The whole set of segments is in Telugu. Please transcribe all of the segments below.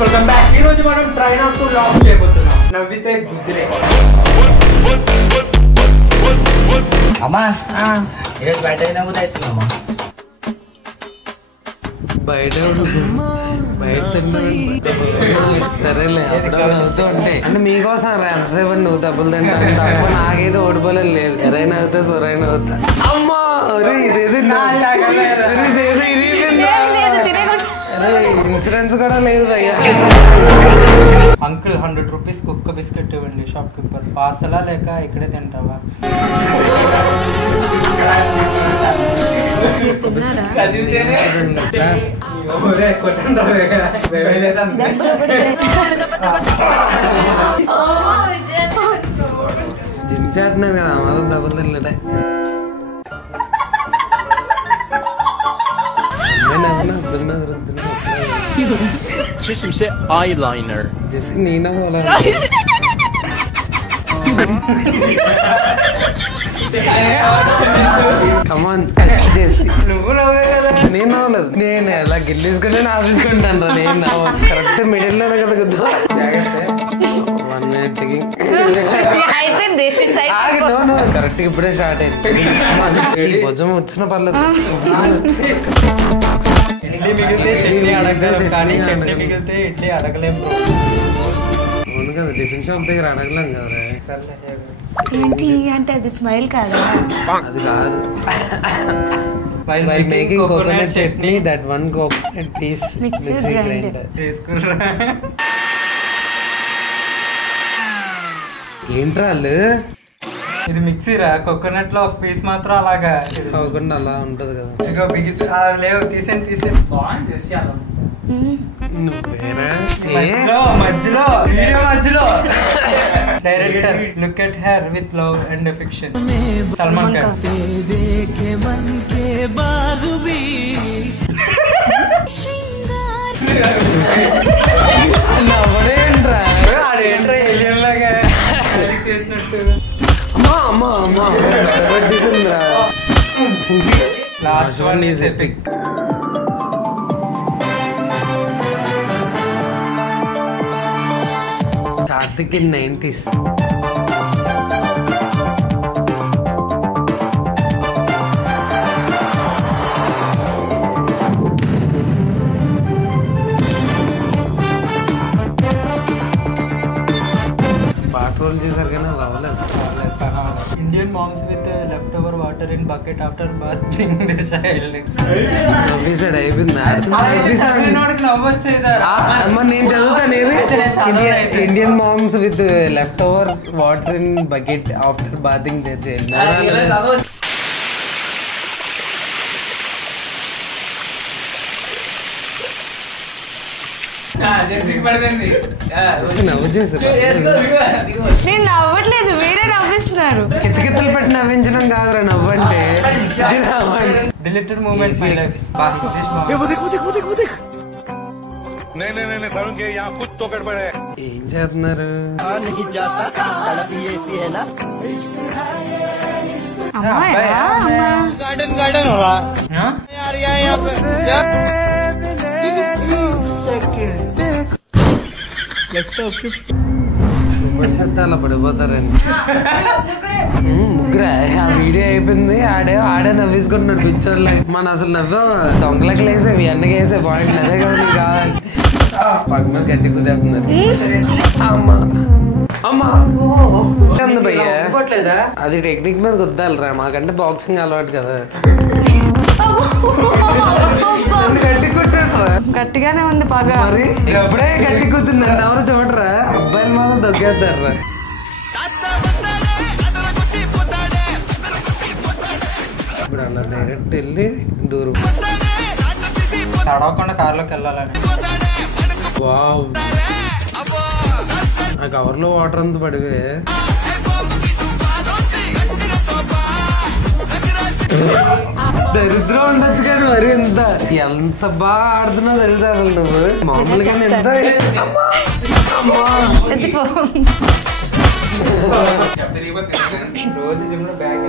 Welcome back. ఈ రోజు మనం ట్రై నాట్ టు లాక్ చేయబోతున్నాం. నవ్వితే గుద్దిరే. అమ్మా ఈరోజు బయట నవ్వుతాయిస్తున్నామా? బయట సరేలే అవుతూ ఉంటాయి అంటే మీకోసం రా ఎంతసేపు నువ్వు తప్పులు తింటాను తప్ప నాకైతే ఓడిపోలేదు లేదు. ఎరైనా అవుతా సొరైనా అవుతా. అమ్మా ఇన్సూరెన్స్ కూడా లేదు భయ్యా. అంకుల్ 100 రూపీస్ కుక్క బిస్కెట్ ఇవ్వండి. షాప్ కీపర్ పార్సలా లేక ఇక్కడే తింటావా? జిమ్ చేస్తున్నాను కదా మాత్రం డబ్బులు తినలే. eyeliner. जैसे नीना वाला కమాన్ చేసి నువ్వు నవ్వే కదా నేను నవ్వలేదు. నేను ఎలా గిల్లేసుకుని ఆఫీసుకుంటాను రా. నేను కరెక్ట్ మిడిల్ లోనే కదా కుద్దా. 1 minute చెకింగ్ కరెక్ట్ ఇప్పుడే స్టార్ట్ అయింది. ఈ భుజం వచ్చిన పర్లేదు. ఇడ్లీ మిగిలితే చట్నీ అడగలేం కానీ చట్నీ మిగిలితే ఇడ్లీ అడగలేం. అవును కదా టిఫిన్ షాప్ దగ్గర అడగలేం కదా. ఏంటి అంటే అది స్మైల్ కాదా? అది కాదు. While making coconut chutney, that one coconut piece mixie grinder. ఏంట్రా వాళ్ళు? ఇది మిక్సీరా. కోకోనట్ లో ఒక పీస్ మాత్రం అలాగా అవ్వకుండా అలా ఉంటది కదా. ఇగో బిగిసి లేవు తీసేయండి. మధ్యలో director look at her with love and affection Salman Khan. ఆడేంట్రా ఏలియన్ లాగా చేసినట్టు. Last one is epic. Karthik in 90s. రోల్ చేశారు కానీ అది అవ్వలేదు. Indian moms with left over water in bucket after bathing their child. Episode అయిపోయింది. నేను చదువుతాను Indian moms with left over water in bucket after bathing their child. నేను నవ్వట్లేదు, మీరే నవ్విస్తున్నారు. కితకితలు పెట్టి నవ్వించడం కాదురా నవ్వంటే. Deleted moments my life. ఏం చేస్తున్నారు? అలా పడిపోతారండి ముగ్గురే. ఆ వీడియో అయిపోయింది. ఆడే నవ్వేసుకుంటున్నాడు పిక్చర్లో. మన అసలు నవ్వు దొంగలకి వేసేవి అన్నకి వేసే పాయింట్లు అదే కదా నీకు కావాలి. పక్క మీద గట్టి కుదేస్తున్నారు. అమ్మా భయ్యా అది టెక్నిక్ మీద కుద్దాలిరా. మాకంటే బాక్సింగ్ అలవాటు కదా. గట్టిగానే ఉంది పగ. మరి ఎప్పుడే గట్టి కుతుందండి ఎవరు చూడరా. అబ్బాయిలు మాత్రం దొగ్గేస్తారా. ఇప్పుడు అలా డైరెక్ట్ వెళ్ళి దూరం తడవకుండా కార్లోకి వెళ్ళాలని. వావ్ ఆ కవర్లో వాటర్ అంతా పడివే. దరిద్రం ఉండొచ్చు కానీ మరి ఎంత బాగా ఆడుతున్నావు తెలుసా అసలు నువ్వు. మామూలుగా ఎంత రోజు జిమ్ లో బ్యాగ్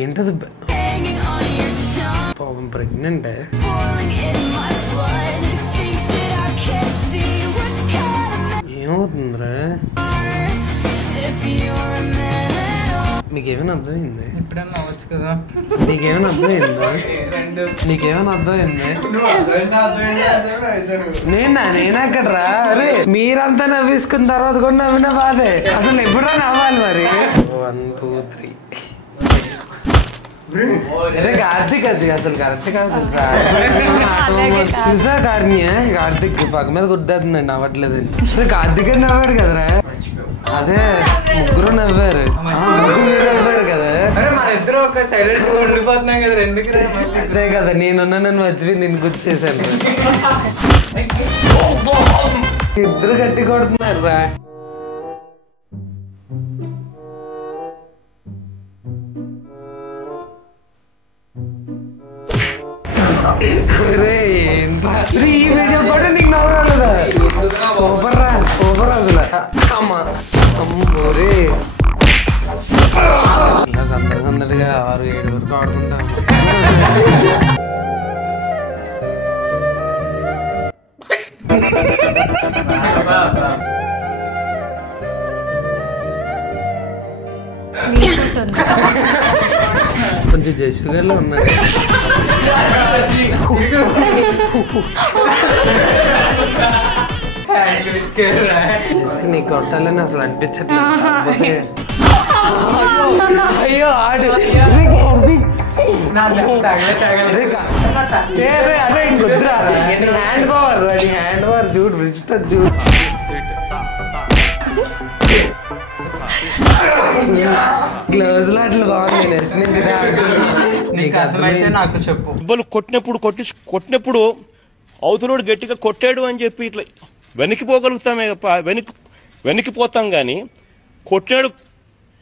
ఏంటది పాపం ప్రెగ్నెంట్. ఏమవుతుందిరా? మీకేమైనా అర్థమైంది? ఎప్పుడన్నా అవ్వచ్చు కదా. నీకేమైనా అర్థమైందా? నీకేమైనా అర్థమైంది? నేనా అక్కడరా? అరే మీరంతా నవ్వేసుకున్న తర్వాత కూడా నవ్విన బాధే. అసలు ఎప్పుడో నవ్వాలి మరి. 1 2 3 అరే కార్తిక్ అది అసలు కరెక్ట్ కాదు తెలుసా? చూసా కార్తిక్ పక్క మీద గుర్తుందండి అవ్వట్లేదండి. అరే కార్తిక్ అని నవ్వాడు కదరా? అదే ముగ్గురు నవ్వారు కదా. అరే మన ఇద్దరు ఒక సైలెంట్ ఉండిపోతున్నాం కదా. ఎందుకు అదే కదా నేనున్నానని మర్చిపోయి నేను గుర్తు చేశాను. ఇద్దరు గట్టి కొడుతున్నారు రా. ఈ వీడియో కూడా నీకు నవ్వరాలేదా? సూపర్ రా సూపర్ అసలు. అమ్మా అమ్మోరే ఇలా సందడిగా 6 7 వరకు ఆడుకుంటాం. కొంచెం జయసుగారిలో ఉన్నాడు. నీకు కొట్టాలని అసలు అనిపించట్లేదు. అయ్యో ఆడు హ్యాండ్ పవర్ చూడు విజిటర్ చూడు. గ్లౌజ్ లో అట్లా బాగుంది. నీకు అర్థమైతే నాకు చెప్పు. దెబ్బలు కొట్టినప్పుడు అవతలోడు గట్టిగా కొట్టాడు అని చెప్పి ఇట్లా వెనక్కిపోగలుగుతామే వెనక్కిపోతాం గాని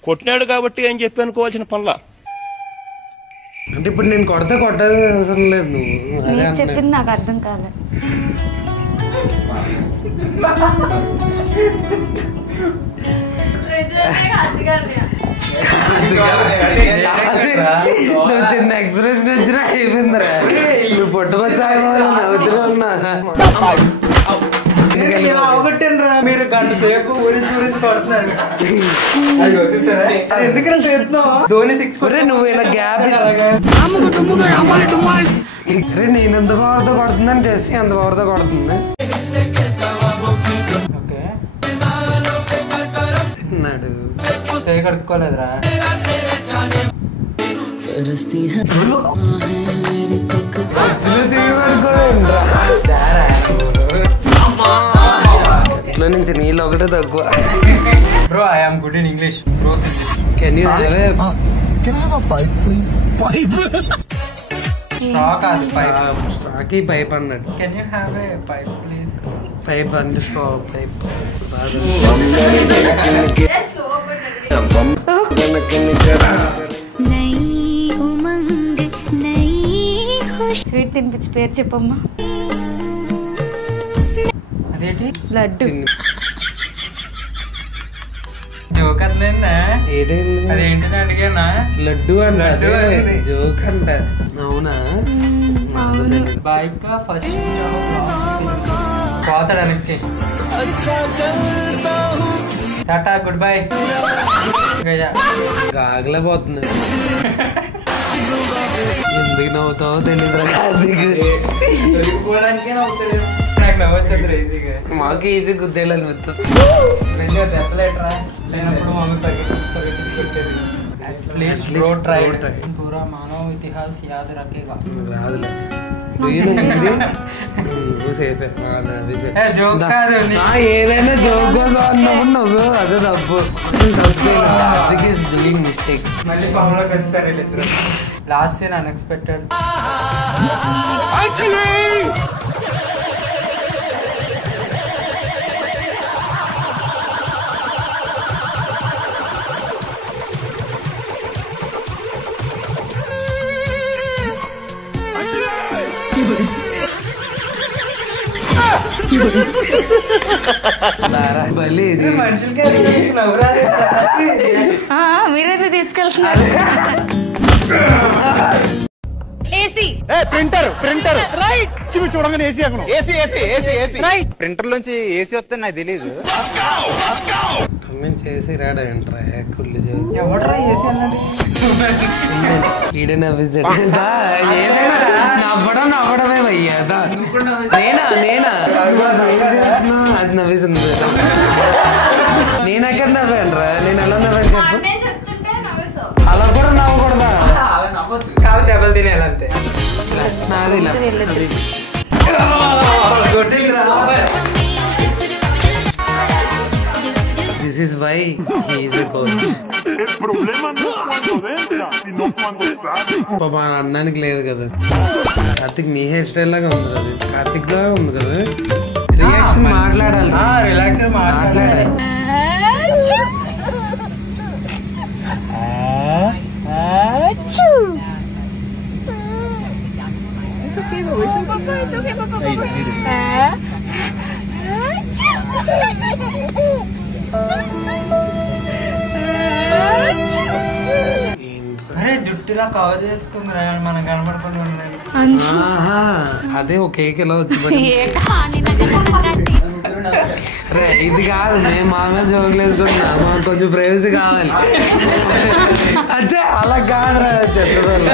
కొట్టినాడు కాబట్టి అని చెప్పి అనుకోవాల్సిన పనుల. అంటే ఇప్పుడు నేను కొట్టాల్సిన అవసరం లేదు. నువ్వు చెప్పింది నాకు అర్థం కాలేదు. నువ్వు చిన్న ఎక్స్ప్రెషన్ వచ్చినా అయిపోయిందిరా. నువ్వు పొట్టుబచ్చాయి నవ్వుతున్నా. అవగొట్టినరా మీరు గంట సేపు గురించి కొడుతున్నాడు. ఎందుకంటే ధోని 6 నువ్వు ఇలా గ్యాప్ నేను ఎంత పవర్తో కొడుతుందని చేసి అంత పవర్తో కొడుతుంది. తిన్నాడు కడుక్కోలేదురా. ఇట్లా నుంచి నీళ్ళు ఒకటే తక్కువ. Bro I am good in English. Bro can you have a స్ట్రాకీ పైప్ అన్నట్టు. Can you have a pipe please? Pipe అంటే స్ట్రా పైప్. స్వీట్ తినిపించి పేరు చెప్పమ్మా. అదేంటి? లడ్డు. జోక్ అట్లేదా? ఏదైంది? అదేంటని అడిగానా? లడ్డు అంటే జోక్ అంట. అవునా? बाइक का फर्स्ट పోతాడు అనిచ్చి. Tata good bye. ఆగలేకపోతుంది. ఎందుకు నవ్వుతావో తెలియదు. నాకు నవ్వొచ్చు ఈజీగా. మాకు ఈజీ గుద్దేళ్ళు అనిపిస్తుంది. దెబ్బలేట్రా లేనప్పుడు మమ్మీ కొట్టేది. पूरा मानव इतिहास याद रखेगा. రాదులే. ఏదైనా జోక్ అన్నప్పుడు నవ్వు అదే తప్పు. మిస్టేక్స్. మళ్ళీ పవన్లోకి వస్తారు వీళ్ళిద్దరు. Last scene unexpected. మనుషులకి మీరైతే తీసుకెళ్తున్నారు. ఏసీ ప్రింటర్ రైట్ చివి చూడగానే ఏసీ అక్కడ ఏసీ రైట్ ప్రింటర్ నుంచి ఏసీ వస్తే నాకు తెలియదు మేము చేసి రాడా ఏంట్రా కుళ్ళు ఎవడరా ఏసీ అన్నది ఈడే నవ్విస్తాడు నవ్వడమే అయ్యా నేనా అది నవ్విస్తుంది నేను ఎక్కడ నవ్వానురా నేను ఎలా నవ్వాను చెప్పు అలా కూడా నవ్వకూడదా కాదు దెబ్బలు తినేయాలంతే నాది ఇలా this is why he is a coach పాప అన్నానికి లేదు కదా కార్తిక్ నీ హెయిర్ స్టైల్ లాగా ఉంది అది కార్తిక్ లాగా ఉంది కదా రియాక్షన్ మాట్లాడాలి రిలాక్స్ మాట్లాడాలి అరే జుట్టులా కవర్ చేసుకుంది మనం కనపడకుండా ఉండలేదు అదే ఒక కేక్ ఎలా వచ్చి రే ఇది కాదు మేము మా మీద జోకులు వేసుకుంటున్నాం మాకు కొంచెం ప్రైవసీ కావాలి అచ్చా అలా కాదురా చెత్తదోళ్ళు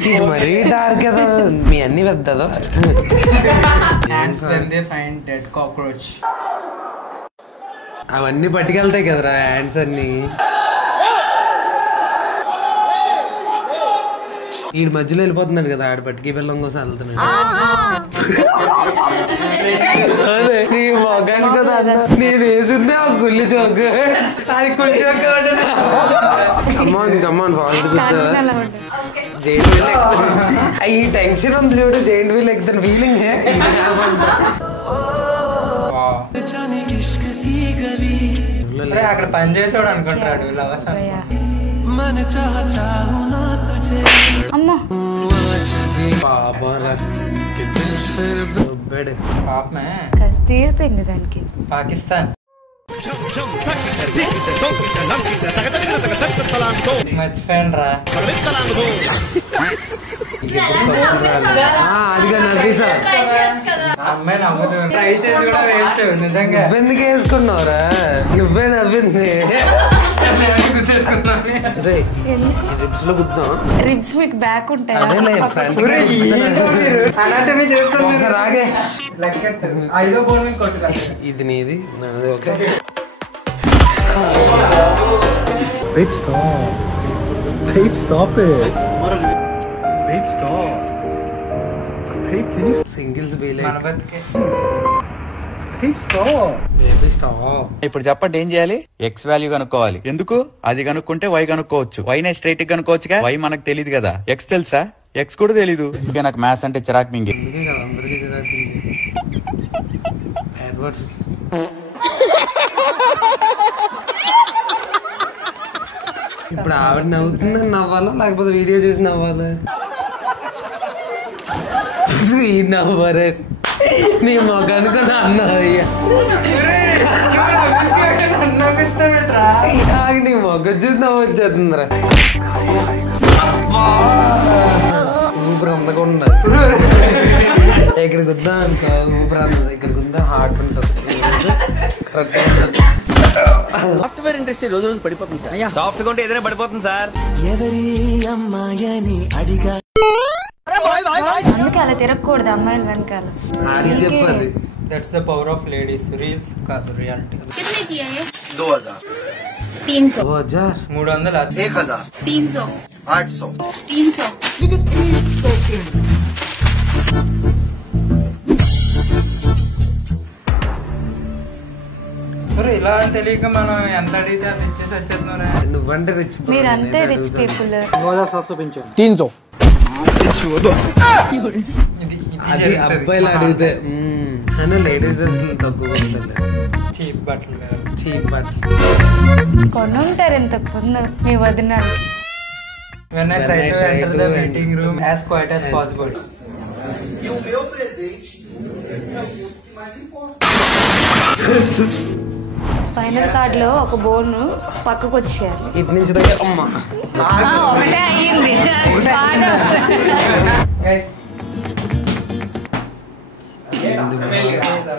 ఇది మరీ డార్క్ ఏదో మీ అన్ని పెద్దదో ఫైన్ డెడ్ కాక్రోచ్ అవన్నీ పట్టుకెళ్తాయి కదరా హ్యాండ్స్ అన్ని ఈ మధ్యలో వెళ్ళిపోతున్నాడు కదా ఆడ పట్టుకి పిల్లం కోసం వెళ్తున్నాడు అదే నీ మొగాను కదా నేను వేసిందే ఒక గుల్లి చోకు అది గుల్లి చోకు కమ్మాన్ ఫాస్ట్ గుర్తు జైంట్ వీల్ ఈ టెన్షన్ ఉంది చూడు జైంట్ వీల్ ఎక్కుతాను ఫీలింగ్ అక్కడ పని చేసేవాడు అనుకుంటాడు లవస అమ్మో పాపమే కాస్త తీరిపోయింది దానికి పాకిస్తాన్ మర్చిపోయాను రా అదిగా నవ్విసా అమ్మాయి నవ్వుతూ ట్రై చేసి కూడా వేస్ట్ నిజంగా నువ్వెందుకు వేసుకున్నావురా నువ్వే నవ్వింది రిబ్స్ లో గుద్దాం రిబ్స్ మీకు బ్యాక్ ఉంటాయి అదేలే ఫ్రంట్ రాగే ఐదో బోన్ కొట్టు ఇది నీది నాది ఓకే సింగిల్స్ బీలే మన బతికే ఇప్పుడు చెప్పండి ఏం చేయాలి ఎక్స్ వాల్యూ కనుక్కోవాలి ఎందుకు అది కనుక్కుంటే వై కనుక్కోవచ్చు వైనే స్ట్రైట్ కనుక్కోవచ్చుగా వై మనకు తెలియదు కదా ఎక్స్ తెలుసా ఎక్స్ కూడా తెలీదు ఇంకా నాకు మ్యాథ్స్ అంటే చిరాకు మింగి అందుకే కదా అందరికీ అడ్వర్డ్స్ ఇప్పుడు ఆవిడ నవ్వుతుందని నవ్వాలా లేకపోతే వీడియో చూసి నవ్వాలా నవ్వరే నీ మొగానికి అన్నయ్యా నీ మొగ్గ చూసి నవ్వొచ్చేస్తుందిరా ఊపిరి అందకుండా ఇక్కడ గుద్దా అనుకో ఊపిరి అందదు ఇక్కడ గుద్దా హార్ట్ ఉంటుంది కరెక్ట్ సాఫ్ట్వేర్ ఇండస్ట్రీ రోజు రోజు పడిపోతుంది సార్ సాఫ్ట్ గా ఉంటే ఏదైనా పడిపోతుంది సార్ అందుకే అలా తిరగకూడదు అమ్మాయిల వెనకాల ఆడికి చెప్పది that's the power of ladies reels కాదు రియాలిటీ 300 300 300 సరే ఇలా తెలియక మనం ఎంత అడిగితే అది ఇచ్చేసి వచ్చేస్తున్నారా నువ్వంటే రిచ్ మీరంతే రిచ్ పీపుల్ అది అబ్బాయిలు అడిగితే అయినా లేడీస్ డ్రెస్లు తక్కువ ఉంటుంది చీప్ బట్టలు కదా చీప్ బట్టలు కొన్ని ఉంటారు ఇంతకు ముందు మీ వదినాలు when I try to enter the meeting room as quiet as possible spinal cord లో ఒక బోన్ పక్కకు వచ్చేయాలి ఇటు నుంచి దగ్గర అమ్మ ఒకటే అయ్యింది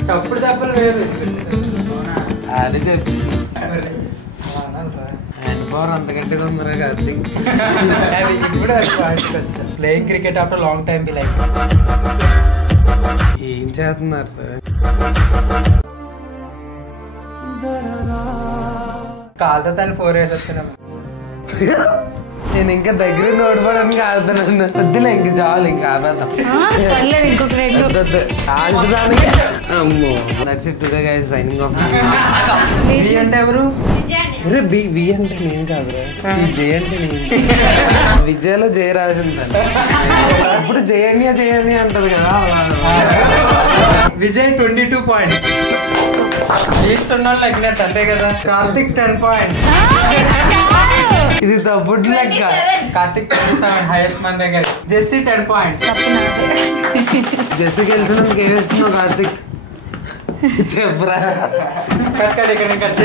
చప్పుడు దెబ్బలు వేరు. అది చెప్పి హ్యాండ్ పవర్ అంతకంటే ఉందిరా కార్తీక్. ఇప్పుడు playing cricket after long time be like. ఏం చేస్తున్నారు? కాలుతో తను 4 వేసేస్తున్నాం. నేను ఇంకా దగ్గర ఓడిపోవడానికి ఆడుతున్నాను. వద్దులే ఇంక చాలు, ఇంకా ఆపేద్దాం. ఇంకొక 2. ఆడుదానికి అమ్మో. That's it today guys, signing off. B అంటే ఎవరు? వి అంటే నేను కాదురా, జే అంటే నేను. విజయలో జయ రాసింది. ఇప్పుడు జయన్య జయన్య అంటది కదా. విజయ్ 22 పాయింట్స్. లీస్ట్ ఉన్న వాళ్ళు లెక్కినట్టు అంతే కదా. కార్తిక్ 10 పాయింట్స్. ఇది తప్పుడు లెక్క. కార్తిక్ 27 హైయెస్ట్ మన దగ్గర. Jessie 10 points. జెస్సీ గెలిచినందుకు ఏం వేస్తున్నావు కార్తిక్? చెప్పరా. కట్ ఇక్కడ కట్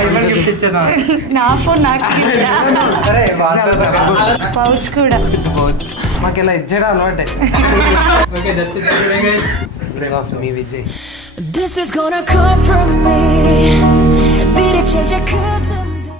ఐఫోన్ గిఫ్ట్ ఇచ్చేద్దాం. నా ఫోన్ నాకు సరే పౌచ్ కూడా. మాకు ఇలా ఇచ్చాడు అలవాటే. Okay that's it guys. Break of me Vijay. This is gonna come from me. Be the change I could to